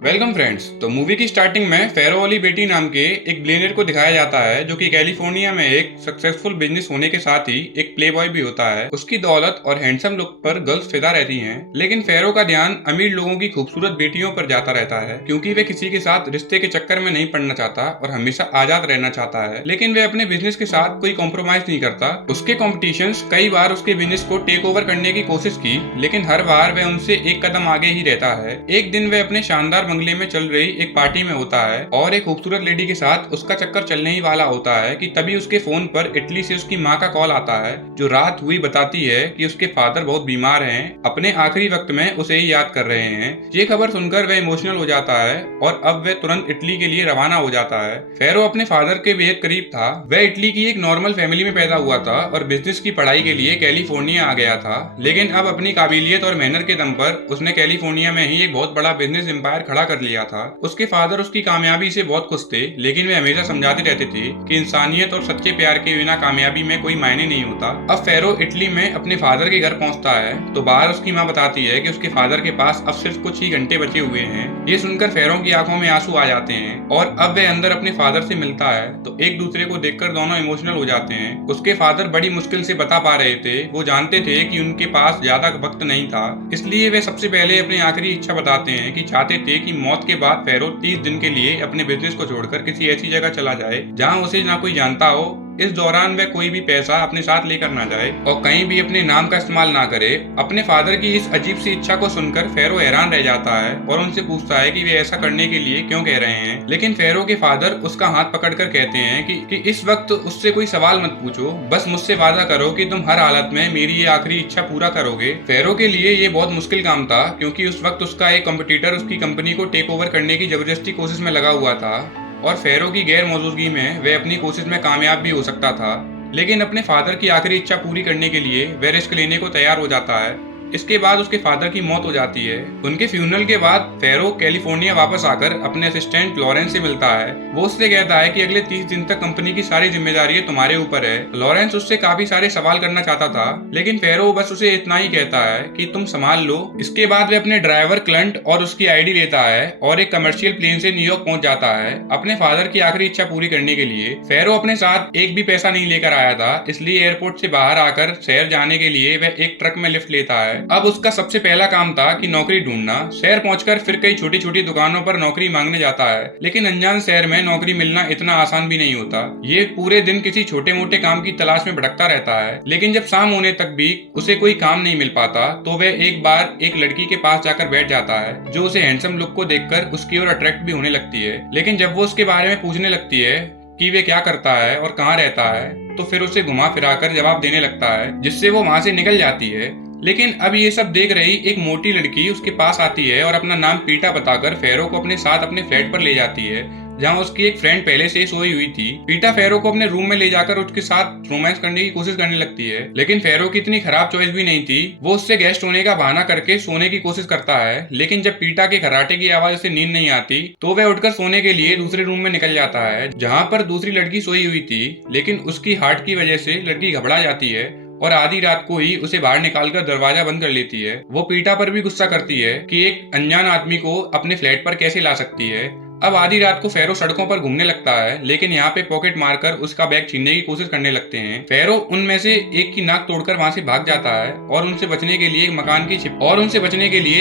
Welcome friends. तो movie की starting में फेरो वाली बेटी नाम के एक बिलियनर को दिखाया जाता है जो कि कैलिफोर्निया में एक सक्सेसफुल बिजनेस होने के साथ ही एक प्ले बॉय भी होता है। उसकी दौलत और हैंडसम लुक पर गर्ल्स फिदा रहती हैं, लेकिन फेरो का ध्यान अमीर लोगों की खूबसूरत बेटियों पर जाता रहता है क्योंकि वे किसी के साथ रिश्ते के चक्कर में नहीं पड़ना चाहता और हमेशा आजाद रहना चाहता है। लेकिन वे अपने बिजनेस के साथ कोई कॉम्प्रोमाइज नहीं करता। उसके कॉम्पिटिशंस कई बार उसके बिजनेस को टेक ओवर करने की कोशिश की, लेकिन हर बार वह उनसे एक कदम आगे ही रहता है। एक दिन वह अपने शानदार बंगले में चल रही एक पार्टी में होता है और एक खूबसूरत लेडी के साथ उसका चक्कर चलने ही वाला होता है कि तभी उसके फोन पर इटली से उसकी माँ का कॉल आता है जो रात हुई बताती है कि उसके फादर बहुत बीमार हैं, अपने आखिरी वक्त में उसे ही याद कर रहे हैं। ये खबर सुनकर वह इमोशनल हो जाता है और अब वह तुरंत इटली के लिए रवाना हो जाता है। फेरो अपने फादर के बेहद करीब था। वह इटली की एक नॉर्मल फैमिली में पैदा हुआ था और बिजनेस की पढ़ाई के लिए कैलिफोर्निया आ गया था, लेकिन अब अपनी काबिलियत और मेहनत के दम पर उसने कैलिफोर्निया में ही एक बहुत बड़ा बिजनेस एम्पायर खड़ा कर लिया था। उसके फादर उसकी कामयाबी से बहुत खुश थे, लेकिन वे हमेशा समझाते रहते थे कि इंसानियत और सच्चे प्यार के बिना कामयाबी में कोई मायने नहीं होता। अब फेरो इटली में अपने फादर के घर पहुंचता है तो बाहर उसकी माँ बताती है कि उसके फादर के पास अब सिर्फ कुछ ही घंटे बचे हुए हैं। ये सुनकर फेरो की आंखों में आंसू आ जाते हैं और अब वे अंदर अपने फादर से मिलता है तो एक दूसरे को देखकर दोनों इमोशनल हो जाते हैं। उसके फादर बड़ी मुश्किल से बता पा रहे थे। वो जानते थे कि उनके पास ज्यादा वक्त नहीं था, इसलिए वे सबसे पहले अपनी आखिरी इच्छा बताते हैं कि चाहते थे कि मौत के बाद फेरो 30 दिन के लिए अपने बिजनेस को छोड़कर किसी ऐसी जगह चला जाए जहां उसे ना कोई जानता हो। इस दौरान वह कोई भी पैसा अपने साथ लेकर ना जाए और कहीं भी अपने नाम का इस्तेमाल ना करे। अपने फादर की इस अजीब सी इच्छा को सुनकर फेरो हैरान रह जाता है और उनसे पूछता है कि वे ऐसा करने के लिए क्यों कह रहे हैं। लेकिन फेरो के फादर उसका हाथ पकड़कर कहते हैं कि इस वक्त उससे कोई सवाल मत पूछो, बस मुझसे वादा करो कि तुम हर हालत में मेरी ये आखिरी इच्छा पूरा करोगे। फेरो के लिए ये बहुत मुश्किल काम था क्योंकि उस वक्त उसका एक कंपटीटर उसकी कंपनी को टेक ओवर करने की जबरदस्ती कोशिश में लगा हुआ था और फेरो की गैर मौजूदगी में वह अपनी कोशिश में कामयाब भी हो सकता था। लेकिन अपने फादर की आखिरी इच्छा पूरी करने के लिए वह रिस्क लेने को तैयार हो जाता है। इसके बाद उसके फादर की मौत हो जाती है। उनके फ्यूनरल के बाद फेरो कैलिफोर्निया वापस आकर अपने असिस्टेंट लॉरेंस से मिलता है। वो उससे कहता है कि अगले 30 दिन तक कंपनी की सारी जिम्मेदारी तुम्हारे ऊपर है। लॉरेंस उससे काफी सारे सवाल करना चाहता था, लेकिन फेरो बस उसे इतना ही कहता है कि तुम संभाल लो। इसके बाद वे अपने ड्राइवर क्लंट और उसकी आईडी लेता है और एक कमर्शियल प्लेन से न्यूयॉर्क पहुंच जाता है अपने फादर की आखिरी इच्छा पूरी करने के लिए। फेरो अपने साथ एक भी पैसा नहीं लेकर आया था, इसलिए एयरपोर्ट से बाहर आकर शहर जाने के लिए वह एक ट्रक में लिफ्ट लेता है। अब उसका सबसे पहला काम था कि नौकरी ढूंढना। शहर पहुंचकर फिर कई छोटी छोटी दुकानों पर नौकरी मांगने जाता है, लेकिन अनजान शहर में नौकरी मिलना इतना आसान भी नहीं होता। ये पूरे दिन किसी छोटे मोटे काम की तलाश में भटकता रहता है, लेकिन जब शाम होने तक भी उसे कोई काम नहीं मिल पाता तो वह एक बार एक लड़की के पास जाकर बैठ जाता है जो उसे हैंडसम लुक को देखकर उसकी ओर अट्रैक्ट भी होने लगती है। लेकिन जब वो उसके बारे में पूछने लगती है कि वे क्या करता है और कहाँ रहता है तो फिर उसे घुमा फिराकर जवाब देने लगता है, जिससे वो वहां से निकल जाती है। लेकिन अब ये सब देख रही एक मोटी लड़की उसके पास आती है और अपना नाम पीटा बताकर फेरो को अपने साथ अपने फ्लैट पर ले जाती है जहां उसकी एक फ्रेंड पहले से सोई हुई थी। पीटा फेरो को अपने रूम में ले जाकर उसके साथ रोमांस करने की कोशिश करने लगती है, लेकिन फेरो की इतनी खराब चॉइस भी नहीं थी। वो उससे गेस्ट होने का बहाना करके सोने की कोशिश करता है, लेकिन जब पीटा के खर्राटे की आवाज से नींद नहीं आती तो वह उठकर सोने के लिए दूसरे रूम में निकल जाता है जहाँ पर दूसरी लड़की सोई हुई थी। लेकिन उसकी हार्ट की वजह से लड़की घबरा जाती है और आधी रात को ही उसे बाहर निकालकर दरवाजा बंद कर लेती है। वो पीटा पर भी गुस्सा करती है कि एक अनजान आदमी को अपने फ्लैट पर कैसे ला सकती है। अब आधी रात को फेरो सड़कों पर घूमने लगता है, लेकिन यहाँ पे पॉकेट मारकर उसका बैग छीनने की कोशिश करने लगते हैं। फेरो उनमें से एक की नाक तोड़कर वहां से भाग जाता है और उनसे बचने के लिए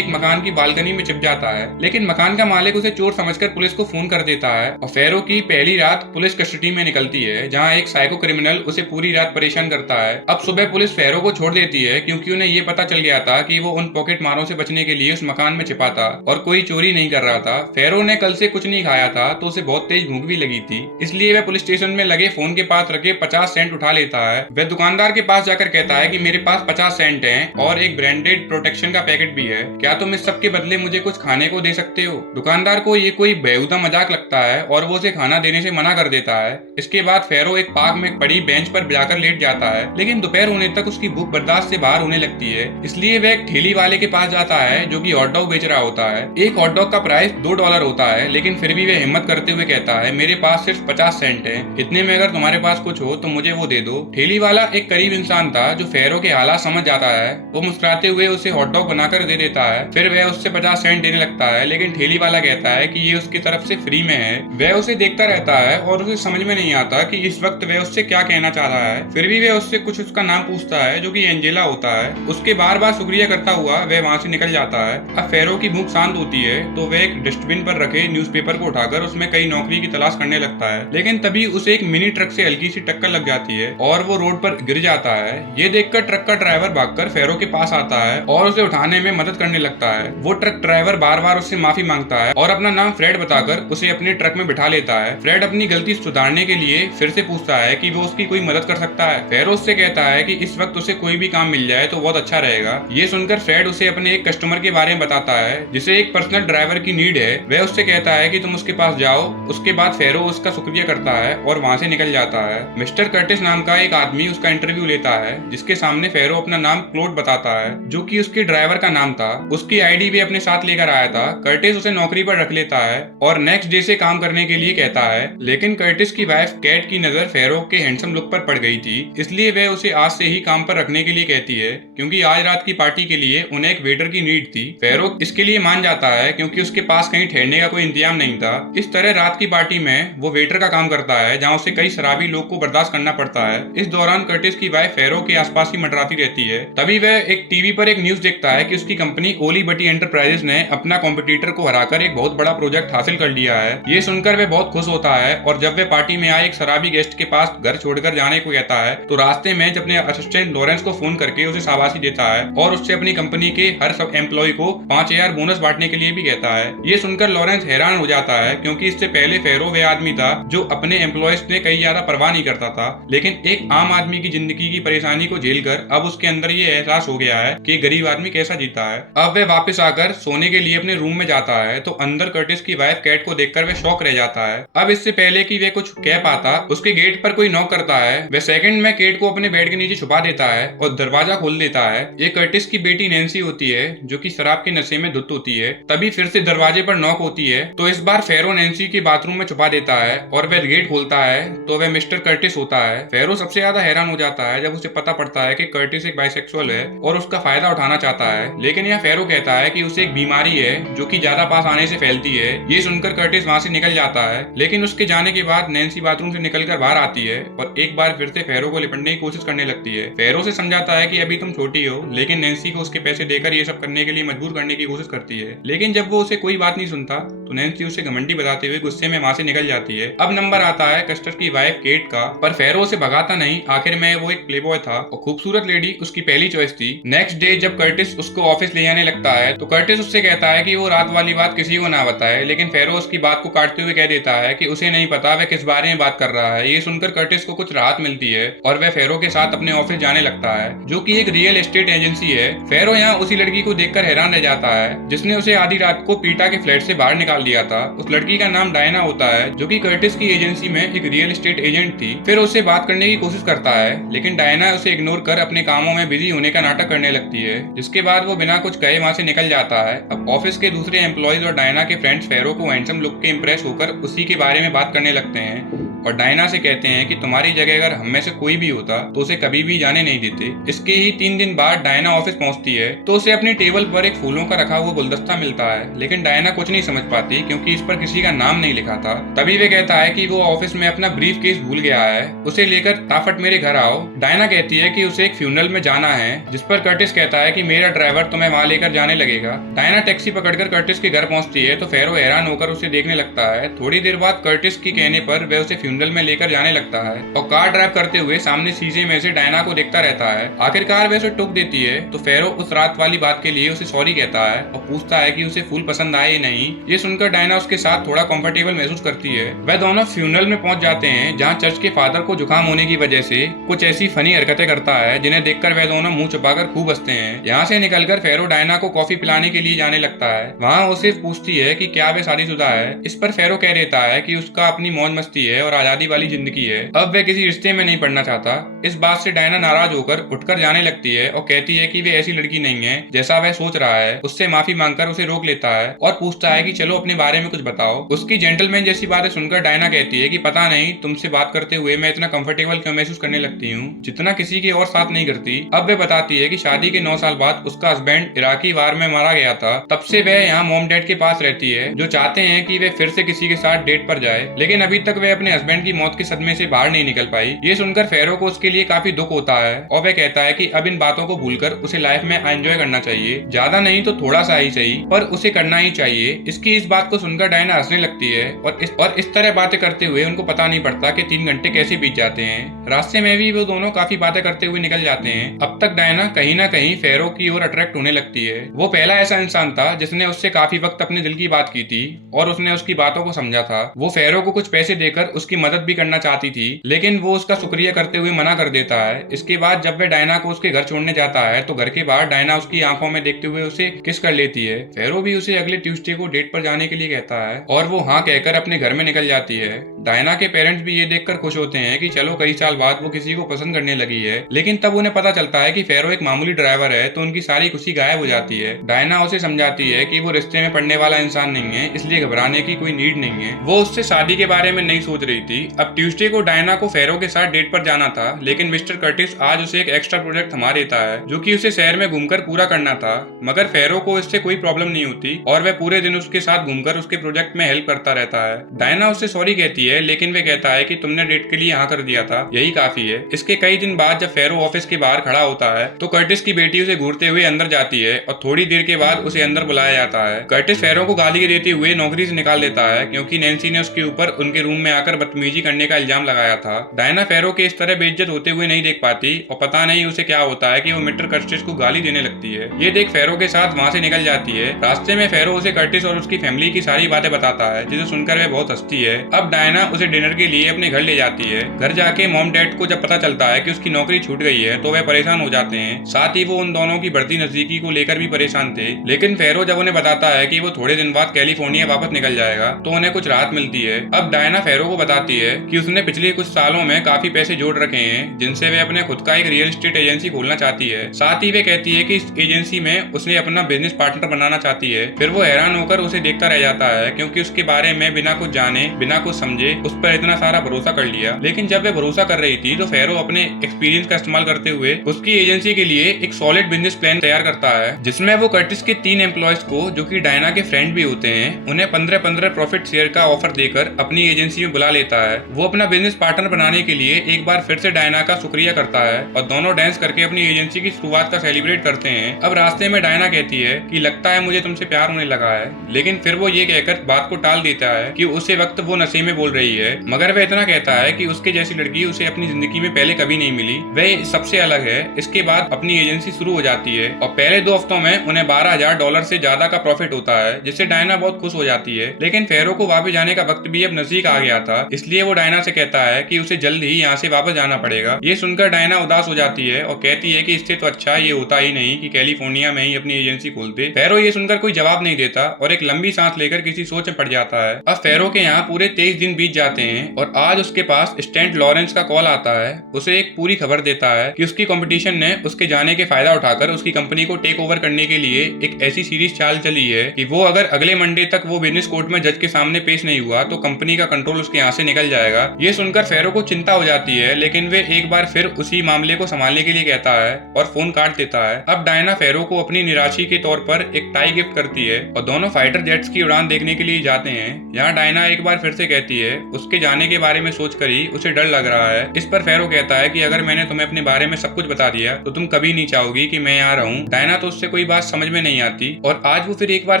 एक मकान की बालकनी में छिप जाता है, लेकिन मकान का मालिक उसे चोर समझकर पुलिस को फोन कर देता है और फेरो की पहली रात पुलिस कस्टडी में निकलती है जहाँ एक साइको क्रिमिनल उसे पूरी रात परेशान करता है। अब सुबह पुलिस फेरो को छोड़ देती है क्योंकि उन्हें ये पता चल गया था कि वो उन पॉकेट मारों से बचने के लिए उस मकान में छिपा था और कोई चोरी नहीं कर रहा था। फेरो ने कल से कुछ नहीं खाया था तो उसे बहुत तेज भूख भी लगी थी, इसलिए वह पुलिस स्टेशन में लगे फोन के पास रखे 50 सेंट उठा लेता है। वह दुकानदार के पास जाकर कहता है कि मेरे पास 50 सेंट हैं और एक ब्रांडेड प्रोटेक्शन का पैकेट भी है, क्या तुम इस सब के बदले मुझे कुछ खाने को दे सकते हो। दुकानदार को ये कोई बेहुदा मजाक लगता है और वो उसे खाना देने से मना कर देता है। इसके बाद फेरो एक पार्क में पड़ी बेंच पर जाकर लेट जाता है, लेकिन दोपहर होने तक उसकी भूख बर्दाश्त से बाहर होने लगती है, इसलिए वह एक ठेली वाले के पास जाता है जो कि हॉट डॉग बेच रहा होता है। एक हॉट डॉग का प्राइस $2 होता है, लेकिन लेकिन फिर भी वह हिम्मत करते हुए कहता है, मेरे पास सिर्फ 50 सेंट है, इतने में अगर तुम्हारे पास कुछ हो तो मुझे वो दे दो। ठेली वाला एक करीब इंसान था जो फेरो के हालात समझ जाता है। वो मुस्कुराते हुए उसे हॉट डॉग बनाकर दे देता है। फिर वह उससे 50 सेंट देने लगता है, लेकिन ठेली वाला कहता है कि ये उसकी तरफ से फ्री में है। वह उसे देखता रहता है और उसे समझ में नहीं आता कि इस वक्त वह उससे क्या कहना चाह रहा है। फिर भी वह उससे कुछ उसका नाम पूछता है जो कि एंजेला होता है। उसके बार बार शुक्रिया करता हुआ वह वहां से निकल जाता है। अब फेरो की भूख शांत होती है तो वह एक डस्टबिन पर रखे न्यूज़पेपर को उठाकर उसमें कई नौकरी की तलाश करने लगता है, लेकिन तभी उसे एक मिनी ट्रक से हल्की सी टक्कर लग जाती है और वो रोड पर गिर जाता है। ये देखकर ट्रक का ड्राइवर भागकर फेरो के पास आता है और उसे उठाने में मदद करने लगता है। वो ट्रक ड्राइवर बार बार उससे माफी मांगता है और अपना नाम फ्रेड बताकर उसे अपने ट्रक में बिठा लेता है। फ्रेड अपनी गलती सुधारने के लिए फिर से पूछता है कि वो उसकी कोई मदद कर सकता है। फेरो उससे कहता है कि इस वक्त उसे कोई भी काम मिल जाए तो बहुत अच्छा रहेगा। ये सुनकर फ्रेड उसे अपने एक कस्टमर के बारे में बताता है जिसे एक पर्सनल ड्राइवर की नीड है। वह उससे कहता है कि तुम उसके पास जाओ। उसके बाद फेरो उसका शुक्रिया करता है और वहां से निकल जाता है। मिस्टर कर्टिस नाम का एक आदमी उसका इंटरव्यू लेता है, जिसके सामने फेरो अपना नाम क्लोड बताता है जो कि उसके ड्राइवर का नाम था। उसकी आईडी भी अपने साथ लेकर आया था। कर्टिस उसे नौकरी पर रख लेता है और नेक्स्ट डे से काम करने के लिए कहता है, लेकिन कर्टिस की वाइफ कैट की नजर फेरो के हैंडसम लुक पर पड़ गई थी, इसलिए वह उसे आज से ही काम पर रखने के लिए कहती है क्योंकि आज रात की पार्टी के लिए उन्हें एक वेटर की नीड थी। फेरो इसके लिए मान जाता है क्योंकि उसके पास कहीं ठहरने का कोई इंतजाम नहीं था। इस तरह रात की पार्टी में वो वेटर का काम करता है जहाँ उसे कई शराबी लोग को बर्दाश्त करना पड़ता है। इस दौरान कर्टिस की वाइफ फेरो के आसपास ही मंडराती रहती है। तभी वह एक टीवी पर एक न्यूज देखता है कि उसकी कंपनी ओली बटी एंटरप्राइजेस ने अपना कॉम्पिटिटर को हराकर एक बहुत बड़ा प्रोजेक्ट हासिल कर लिया है। ये सुनकर वह बहुत खुश होता है और जब वह पार्टी में आए एक शराबी गेस्ट के पास घर छोड़कर जाने को कहता है तो रास्ते में जब अपने असिस्टेंट लॉरेंस को फोन करके उसे शाबाशी देता है और उससे अपनी कंपनी के हर सब एम्प्लॉय को 5000 बोनस बांटने के लिए भी कहता है। ये सुनकर लॉरेंस हैरान हो जाता है क्योंकि इससे पहले फेरो वह आदमी था जो अपने एम्प्लॉयज ने कई ज्यादा परवाह नहीं करता था, लेकिन एक आम आदमी की जिंदगी की परेशानी को झेलकर अब उसके अंदर ये एहसास हो गया है कि गरीब आदमी कैसा जीता है। अब वह वापस आकर सोने के लिए अपने रूम में जाता है तो अंदर कर्टिस की वाइफ कैट को देखकर वह शॉक रह जाता है। अब इससे पहले कि वह कुछ कह पाता उसके गेट पर कोई नॉक करता है। वह सेकंड में कैट को अपने बेड के नीचे छुपा देता है और दरवाजा खोल देता है। ये कर्टिस की बेटी नैन्सी होती है जो कि शराब के नशे में धुत होती है। तभी फिर से दरवाजे पर नॉक होती है तो इस बार फेरो नैन्सी के बाथरूम में छुपा देता है और वह गेट खोलता है तो वह मिस्टर कर्टिस होता है। फेरो सबसे ज्यादा हैरान हो जाता है जब उसे पता पड़ता है कि कर्टिस एक बाइसेक्सुअल है और उसका फायदा उठाना चाहता है, लेकिन यह फेरो कहता है कि उसे एक बीमारी है जो कि ज्यादा पास आने से फैलती है। ये सुनकर कर्टिस वहां से निकल जाता है, लेकिन उसके जाने के बाद नैन्सी बाथरूम से निकलकर बाहर आती है और एक बार फिर से फेरो को लिपटने की कोशिश करने लगती है। फेरो से समझाता है कि अभी तुम छोटी हो, लेकिन नैन्सी को उसके पैसे देकर ये सब करने के लिए मजबूर करने की कोशिश करती है, लेकिन जब वो उसे कोई बात नहीं सुनता तो नैन्सी उसे घमंडी बताते हुए गुस्से में वहां से निकल जाती है। अब नंबर आता है कस्टर की वाइफ केट का, पर फेरो उसे भगाता नहीं। आखिर में वो एक प्लेबॉय था और खूबसूरत लेडी उसकी पहली चॉइस थी। नेक्स्ट डे जब कर्टिस उसको ऑफिस ले जाने लगता है तो कर्टिस उससे कहता है कि वो रात वाली बात किसी को ना बताए, लेकिन फेरो उसकी बात को काटते हुए कह देता है कि उसे नहीं पता वह किस बारे में बात कर रहा है। ये सुनकर कर्टिस को कुछ राहत मिलती है और वह फेरो के साथ अपने ऑफिस जाने लगता है जो कि एक रियल एस्टेट एजेंसी है। फेरो यहाँ उसी लड़की को देखकर हैरान रह जाता है जिसने उसे आधी रात को पीटा के फ्लैट से बाहर निकाल दिया था। उस लड़की का नाम डायना होता है जो कि कर्टिस की एजेंसी में एक रियल एस्टेट एजेंट थी। फिर उससे बात करने की कोशिश करता है, लेकिन डायना उसे इग्नोर कर अपने कामों में बिजी होने का नाटक करने लगती है, जिसके बाद वो बिना कुछ कहे वहां से निकल जाता है। अब ऑफिस के दूसरे एम्प्लॉयज और डायना के फ्रेंड्स फेरो को हैंडसम लुक के इम्प्रेस होकर उसी के बारे में बात करने लगते हैं और डायना से कहते हैं कि तुम्हारी जगह अगर हम में से कोई भी होता तो उसे कभी भी जाने नहीं देते। इसके ही 3 दिन बाद डायना ऑफिस पहुंचती है तो उसे अपनी टेबल पर एक फूलों का रखा हुआ गुलदस्ता मिलता है, लेकिन डायना कुछ नहीं समझ पाती क्योंकि इस पर किसी का नाम नहीं लिखा था। तभी वे कहता है कि वो ऑफिस में अपना ब्रीफ केस भूल गया है, उसे लेकर ताफट मेरे घर आओ। डायना कहती है कि उसे एक फ्यूनरल में जाना है, जिस पर कर्टिस कहता है कि मेरा ड्राइवर तुम्हें वहां लेकर जाने लगेगा। डायना टैक्सी पकड़कर कर्टिस के घर पहुंचती है तो फेरो हैरान होकर उसे देखने लगता है। थोड़ी देर बाद कर्टिस की कहने पर वह उसे फ्यूनरल में लेकर जाने लगता है और कार ड्राइव करते हुए सामने शीशे में से डायना को देखता रहता है। आखिरकार वह उसे टोक देती है तो फेरो उस रात वाली बात के लिए उसे सॉरी कहता है और पूछता है कि उसे फूल पसंद आए या नहीं। ये सुनकर डायना उसके साथ थोड़ा कंफर्टेबल महसूस करती है। वह दोनों फ्यूनरल में पहुंच जाते हैं जहां चर्च के फादर को जुकाम होने की वजह से कुछ ऐसी फनी हरकतें करता है जिन्हें देखकर वह दोनों मुंह छुपाकर खूब हंसते हैं। यहाँ से निकलकर फेरो डायना को कॉफी पिलाने के लिए जाने लगता है। वहाँ वो सिर्फ पूछती है कि क्या वह शादीशुदा है। इस पर फेरो कह देता है कि उसका अपनी मौज मस्ती है और आ आजादी वाली जिंदगी है। अब वह किसी रिश्ते में नहीं पड़ना चाहता। इस बात से डायना नाराज होकर उठकर जाने लगती है और कहती है कि वे ऐसी लड़की नहीं है जैसा वह सोच रहा है। उससे माफी मांगकर उसे रोक लेता है और पूछता है कि चलो अपने बारे में कुछ बताओ। उसकी जेंटलमैन जैसी बातें सुनकर डायना कहती है कि पता नहीं तुमसे बात करते हुए मैं इतना कंफर्टेबल क्यों महसूस करने लगती हूँ जितना किसी की और साथ नहीं करती। अब वह बताती है कि शादी के 9 साल बाद उसका हस्बैंड इराकी वार में मारा गया था। तब से वह यहाँ मॉम डैड के पास रहती है जो चाहते हैं कि वे फिर से किसी के साथ डेट पर जाए, लेकिन अभी तक वह अपने हस्बैंड की मौत के सदमे से बाहर नहीं निकल पाई। ये सुनकर फेरो को उसके लिए काफी दुख होता है और वह कहता है कि अब इन बातों को भूलकर उसे लाइफ में एंजॉय करना चाहिए, ज्यादा नहीं तो थोड़ा सा ही सही पर उसे करना ही चाहिए। इसकी इस बात को सुनकर डायना हंसने लगती है और इस तरह बातें करते हुए उनको पता नहीं पड़ता कि 3 घंटे कैसे बीत जाते हैं। रास्ते में भी वो दोनों काफी बातें करते हुए निकल जाते हैं। अब तक डायना कहीं ना कहीं फेरो की ओर अट्रैक्ट होने लगती है। वो पहला ऐसा इंसान था जिसने उससे काफी वक्त अपने दिल की बात की थी और उसने उसकी बातों को समझा था। वो फेरो को कुछ पैसे देकर उसकी मदद भी करना चाहती थी, लेकिन वो उसका शुक्रिया करते हुए मना कर देता है। इसके बाद जब वह डायना को उसके घर छोड़ने जाता है तो घर के बाहर डायना उसकी आंखों में देखते हुए उसे किस कर लेती है। फेरो भी उसे अगले ट्यूसडे को डेट पर जाने के लिए कहता है और वो हाँ कहकर अपने घर में निकल जाती है। डायना के पेरेंट्स भी ये देखकर खुश होते हैं कि चलो कई साल बाद वो किसी को पसंद करने लगी है, लेकिन तब उन्हें पता चलता है कि फेरो एक मामूली ड्राइवर है तो उनकी सारी खुशी गायब हो जाती है। डायना उसे समझाती है कि वो रिश्ते में पड़ने वाला इंसान नहीं है, इसलिए घबराने की कोई नीड नहीं है। वो उससे शादी के बारे में नहीं सोच रही थी। अब ट्यूसडे को डायना को फेरो के साथ डेट पर जाना था, लेकिन मिस्टर कर्टिस आज उसे एक एक्स्ट्रा प्रोजेक्ट थमा देता है जो कि उसे शहर में घूमकर पूरा करना था। मगर फेरो को इससे कोई प्रॉब्लम नहीं होती और वह पूरे दिन उसके साथ घूमकर उसके प्रोजेक्ट में हेल्प करता रहता है। डायना उससे सॉरी कहती है, लेकिन वे कहता है कि तुमने डेट के लिए यहाँ कर दिया था, यही काफी है। इसके कई दिन बाद जब फेरो ऑफिस के बाहर खड़ा होता है तो कर्टिस की बेटी उसे घूरते हुए अंदर जाती है और थोड़ी देर के बाद उसे अंदर बुलाया जाता है। कर्टिस फेरो को गाली देते हुए नौकरी से निकाल देता है क्योंकि नैन्सी ने उसके ऊपर उनके रूम में आकर बदतमीजी करने का इल्जाम लगाया था। डायना फेरो के इस तरह बेइज्जत होते हुए नहीं देख पाती और पता नहीं उसे क्या होता है कि वो मिस्टर कर्टिस को गाली देने लगती है। ये देख फेरो के साथ वहाँ से निकल जाती है। रास्ते में फेरो उसे कर्टिस और उसकी फैमिली की सारी बातें बताता है जिसे सुनकर वह बहुत हंसती है। अब डायना उसे डिनर के लिए अपने घर ले जाती है। घर जाके मॉम डैड को जब पता चलता है कि उसकी नौकरी छूट गई है तो वह परेशान हो जाते हैं। साथ ही वो उन दोनों की बढ़ती नजदीकी को लेकर भी परेशान थे, लेकिन फेरो जब उन्हें बताता है कि वो थोड़े दिन बाद कैलिफोर्निया वापस निकल जाएगा तो उन्हें कुछ राहत मिलती है। अब डायना फेरो को बताती है कि उसने पिछले कुछ सालों में काफी पैसे जोड़ रखे हैं जिनसे वे अपने खुद का एक रियल एस्टेट एजेंसी खोलना चाहती है। साथ ही वे कहती है कि इस एजेंसी में उसने अपना बिजनेस पार्टनर बनाना चाहती है। फिर वो हैरान होकर उसे देखता रह जाता है क्योंकि उसके बारे में बिना कुछ जाने बिना कुछ समझे उस पर इतना सारा भरोसा कर लिया। लेकिन जब वे भरोसा कर रही थी तो फेरो अपने एक्सपीरियंस का इस्तेमाल करते हुए उसकी एजेंसी के लिए एक सॉलिड बिजनेस प्लान तैयार करता है जिसमें वो कर्टिस के 3 एम्प्लॉयज को, जो कि डायना के फ्रेंड भी होते हैं, उन्हें 15-15 प्रॉफिट शेयर का ऑफर देकर अपनी एजेंसी में बुला लेता है। वो अपना बिजनेस पार्टनर बनाने के लिए एक बार फिर से डायना का शुक्रिया करता है और दोनों डांस करके अपनी एजेंसी की शुरुआत का सेलिब्रेट करते हैं। अब रास्ते में डायना कहती है कि लगता है मुझे तुमसे प्यार होने लगा है, लेकिन फिर वो ये कहकर बात को टाल देता है कि उसे वक्त वो नशे में बोल रही है। मगर वह इतना कहता है कि उसके जैसी लड़की उसे अपनी जिंदगी में पहले कभी नहीं मिली, वह सबसे अलग है। इसके बाद अपनी एजेंसी शुरू हो जाती है और पहले 2 हफ्तों में उन्हें $12,000 से ज्यादा का प्रॉफिट होता है, जिससे डायना बहुत खुश हो जाती है। लेकिन फेरो को वापस जाने का वक्त भी अब नजदीक आ गया था, इसलिए वो डायना से कहता है कि उसे जल्द ही यहाँ से वापस जाना पड़ेगा। ये सुनकर डायना उदास हो जाती है और कहती है कि इससे तो अच्छा ये होता ही नहीं कि कैलिफोर्निया में ही अपनी एजेंसी खोलते। फेरो ये सुनकर कोई जवाब नहीं देता और एक लंबी सांस लेकर किसी सोच में पड़ जाता है। अब फेरो के यहाँ पूरे 23 दिन बीत जाते हैं और आज उसके पास स्टेंट लॉरेंस का कॉल आता है। उसे एक पूरी खबर देता है कि उसकी कंपटीशन ने उसके जाने के फायदा उठाकर उसकी कंपनी को टेक ओवर करने के लिए एक ऐसी सीरीज चाल चली है कि वो अगर अगले मंडे तक वो बिजनेस कोर्ट में जज के सामने पेश नहीं हुआ तो कंपनी का कंट्रोल उसके यहाँ से निकल जाएगा। ये सुनकर फेरो को चिंता हो जाती है, लेकिन वे एक बार फिर उसी मामले को संभालने के लिए कहता है और फोन काट देता है। अब डायना फेरो को अपनी निराशी के तौर पर एक टाई गिफ्ट करती है और दोनों फाइटर जेट्स की उड़ान देखने के लिए जाते हैं। यहाँ डायना एक बार फिर से कहती है उसके जाने के बारे में सोचकर ही उसे डर लग रहा है। इस पर फेरो कहता है कि अगर मैंने तुम्हें अपने बारे में सब कुछ बता दिया तो तुम कभी नहीं चाहोगी कि मैं यहाँ रहूं। डायना तो उससे कोई बात समझ में नहीं आती और आज वो फिर एक बार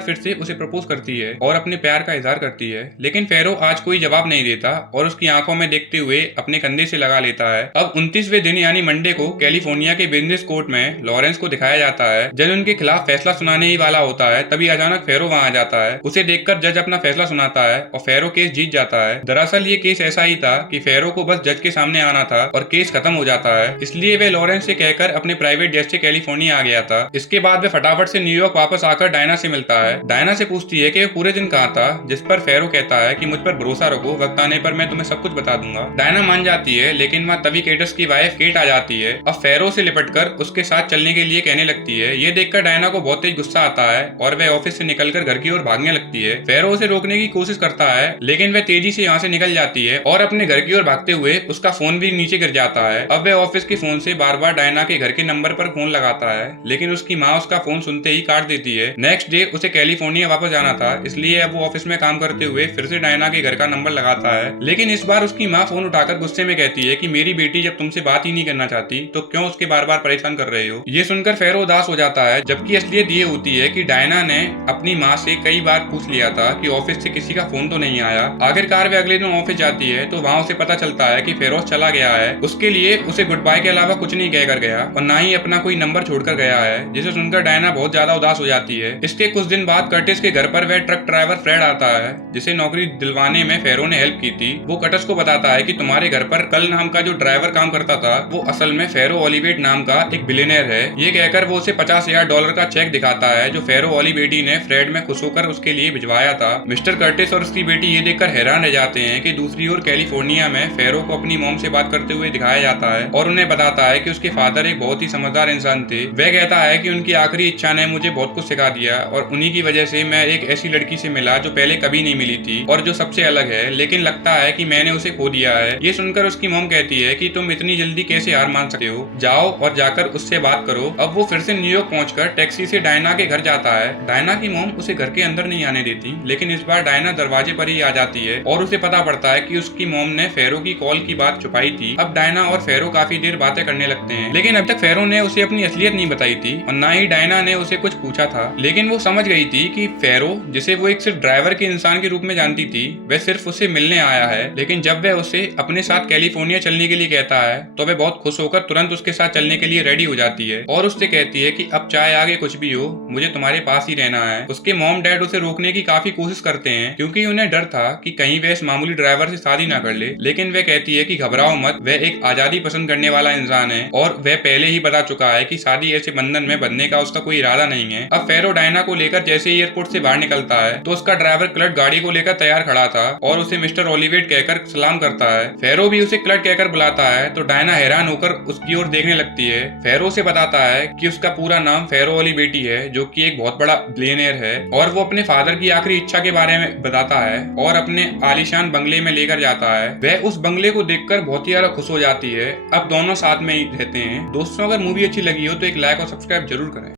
फिर से उसे प्रपोज करती है और अपने प्यार का इजहार करती है, लेकिन फेरो आज कोई जवाब नहीं देता और उसकी आंखों में देखते हुए अपने कंधे से लगा लेता है। अब 29वें दिन यानी मंडे को कैलिफोर्निया के बिजनेस कोर्ट में लॉरेंस को दिखाया जाता है। जज उनके खिलाफ फैसला सुनाने ही वाला होता है, तभी अचानक फेरो वहां आ जाता है। उसे देखकर जज अपना फैसला सुनाता है और फेरो केस जीत जाता है। दरअसल ये केस ऐसा ही था कि फेरो को बस जज के सामने आना था और केस खत्म हो जाता है, इसलिए वे लॉरेंस से कहकर अपने प्राइवेट जेट से कैलिफोर्निया आ गया था। इसके बाद वे फटाफट से न्यूयॉर्क वापस आकर डायना से मिलता है। डायना से पूछती है कि वे पूरे दिन कहाँ था, जिस पर फेरो कहता है कि मुझ पर भरोसा रखो, वक्त आने पर मैं तुम्हें सब कुछ बता दूंगा। डायना मान जाती है, लेकिन वहाँ तभी केटस की वाइफ केट आ जाती है। अब फेरो से लिपटकर उसके साथ चलने के लिए कहने लगती है। ये देखकर डायना को बहुत तेज गुस्सा आता है और वह ऑफिस से निकलकर घर की ओर भागने लगती है। फेरो उसे रोकने की कोशिश करता है, लेकिन वह तेजी से यहाँ से निकल जाती है और अपने घर की ओर भागते हुए उसका फोन भी नीचे गिर जाता है। अब वह ऑफिस के फोन से बार बार डायना के घर के नंबर पर फोन लगाता है, लेकिन उसकी माँ उसका फोन सुनते ही काट देती है। नेक्स्ट डे उसे कैलिफोर्निया वापस जाना था, इसलिए अब वो ऑफिस में काम करते हुए फिर से डायना के घर का नंबर लगाता है, लेकिन इस बार उसकी माँ फोन उठाकर गुस्से में कहती है कि मेरी बेटी जब तुमसे बात ही नहीं करना चाहती तो क्यों उसके बार बार परेशान कर रहे हो। ये सुनकर फेरो उदास हो जाता है, जबकि असलियत ये होती है कि डायना ने अपनी माँ से कई बार पूछ लिया था कि ऑफिस से किसी का फोन तो नहीं आया। आखिरकार वे अगले दिन ऑफिस जाती है तो वहाँ उसे पता चलता है कि फेरोज चला गया है। उसके लिए उसे गुड बाय के अलावा कुछ नहीं कहकर गया और ना ही अपना कोई नंबर छोड़कर गया है, जिसे सुनकर डायना बहुत ज्यादा उदास हो जाती है। इसके कुछ दिन बाद कर्टिस के घर पर वह ट्रक ड्राइवर फ्रेड आता है, जिसे नौकरी दिलवाने में फेरो ने हेल्प की थी। वो कर्टिस को बताता है कि तुम्हारे घर पर कल नाम का जो ड्राइवर काम करता था वो असल में फेरो ओलिवेट नाम का एक बिलियनर है। ये कहकर वो उसे $50,000 का चेक दिखाता है जो फेरो ओलिवेटी ने फ्रेड में खुश होकर उसके लिए भिजवाया था। मिस्टर कर्टिस और उसकी बेटी ये देखकर हैरान रह जाते हैं कि दूसरी ओर कैलिफोर्निया में फेरो को अपनी मॉम से बात करते हुए दिखाया जाता है और उन्हें बताता है कि उसके फादर एक बहुत ही समझदार इंसान थे। वह कहता है कि उनकी आखिरी इच्छा ने मुझे बहुत कुछ सिखा दिया और उन्हीं की वजह से मैं एक ऐसी लड़की से मिला जो पहले कभी नहीं मिली थी और जो सबसे अलग है, लेकिन लगता है कि मैंने उसे खो दिया है। ये सुनकर उसकी मॉम कहती है कि तुम इतनी जल्दी कैसे हार मान सकते हो, जाओ और जाकर उससे बात करो। अब वो फिर से न्यूयॉर्क पहुंचकर टैक्सी से डायना के घर जाता है। डायना की मॉम उसे घर के अंदर नहीं आने देती, लेकिन इस बार डायना दरवाजे पर ही आ जाती है और उसे पता पड़ता है कि उसकी मॉम ने फेरो की कॉल की बात छुपाई थी। अब डायना और फेरो काफी देर बातें करने लगते हैं, लेकिन अब तक फेरो ने उसे अपनी असलियत नहीं बताई थी और ना ही डायना ने उसे कुछ पूछा था। लेकिन वो समझ गई थी कि फेरो, जिसे वो एक सिर्फ ड्राइवर के इंसान के रूप में जानती थी, वह सिर्फ उसे मिलने आया है। लेकिन जब वह उसे अपने साथ कैलिफोर्निया चलने के लिए कहता है तो वह बहुत खुश होकर तुरंत उसके साथ चलने के लिए रेडी हो जाती है और उससे कहती है कि अब चाहे आगे कुछ भी हो, मुझे तुम्हारे पास ही रहना है। उसके मॉम डैड उसे रोकने की काफी कोशिश करते हैं, क्योंकि उन्हें डर था कि कहीं वह इस मामूली ड्राइवर से शादी ना कर ले, लेकिन वह कहती है कि घबराओ मत, वह एक आजादी पसंद करने वाला इंसान है और वह पहले ही बता चुका है कि शादी ऐसे बंधन में बंधने का उसका कोई इरादा नहीं है। अब फेरो डायना को लेकर जैसे ही एयरपोर्ट से बाहर निकलता है तो उसका ड्राइवर क्लर्क गाड़ी को लेकर तैयार खड़ा था और उसे मिस्टर ओलिवेट कहकर सलाम करता है। फेरो भी उसे क्लर्क कहकर बुलाता है तो डायना हैरान होकर उसकी ओर देखने लगती है। फेरो से बताता है कि उसका पूरा नाम फेरो ओलिवेटी है, जो कि एक बहुत बड़ा बिलियनर है, और वो अपने फादर की आखिरी इच्छा के बारे में बताता है और अपने आलीशान बंगले में लेकर जाता है। वह उस बंगले को देखकर बहुत ही ज्यादा खुश हो जाती है। अब दोनों साथ में ही रहते हैं। दोस्तों, अगर मूवी अच्छी लगी हो तो एक लाइक और सब्सक्राइब जरूर करें।